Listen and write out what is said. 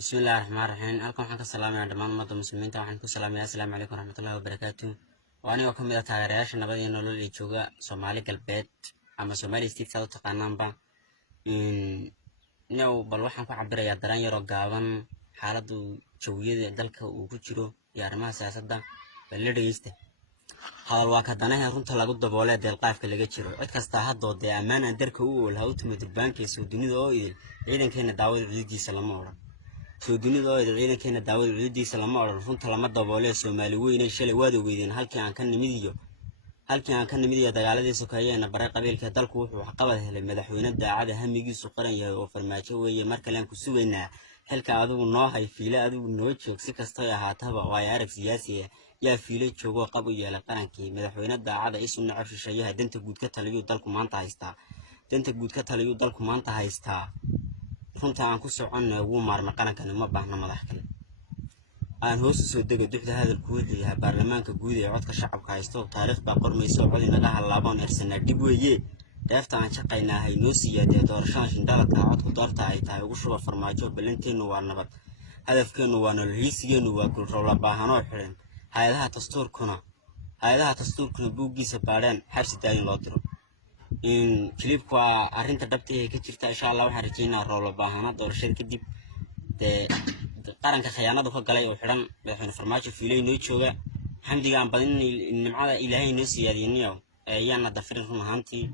بسم الله الرحمن الرحيم halkan waxaan ka salaamayaa dhammaan ummadda muslimiinta waxaan ku salaamayaa assalaamu calaykum waraxmatullaahi wabarakaatuh waani oo kamid ah taageerayaasha nabad iyo nolol ee jooga Soomaali galbeed ama Somali State South taqaanaanba bal waxaan ku cabirayaa dareen yar oo gaaban xaaladda jawiyada dalka uu ku jiro iyo arrimaha siyaasadda bal la dhageysta hadal waa ka danaha runta lagu daboolay deelqaafka laga jiro cid kasta hadoo de ammaan aan darka u ool hawtuma durbaankiisa dunida oo ciidankeena daawada ciidiisa lama oran soo dunida oo ciidankeena daawada ciidiisa lama oran runta lama daboolay Soomaali weyn ay shalay waad ogeydeen halkii aan ka nimidiyo dagaaladii sokayeena baray qabiilka dalku wuxuu qabad helay madaxweyne daacada hamigiisu qaran yahay oo farmaajo weeye marka laan ku sugaynaa halka adigu noo hay fiile adigu noo joog si kasta ay ahaataba waa arag siyaasi yaa fiile joogo qab u yeelay qarankii madaxweyne daacada isu nacab shisheeyaha danta guud ka taliyo dalku maanta haystaa runta aan ku soconay ugu maarmay qarankan ma baahna madax kale aan hoos soo degay duxda hadalku wuxuu yahay baarlamaanka guud ee codka shacabka haysto taariikh baa qormayso cod inaga halaaban ersanaa dib weeye deefta aan shaqaynahay noo siyaadee doorashada shindalka codku doorta ay tahay ugu shuba farmaajo balanteenu waa nabad hadafkeenu waa nolol hiisigeenu waa kul roola baahanoo xiran hay'adaha dastuurkuna buugiisa baadheen xabsi daayin loo diro klibku waa arrinta dhabta ee ka jirta insha Allah waxaan rajaynayaa roola baahana doorashada kadib qaranka khiyaanadu ka galay oo xiran madaxweyne farmaajo fiilay noo jooga xamdiga aan badin nimcada ilaahay noo siyaadiyay ayaana dafirin run ahaantii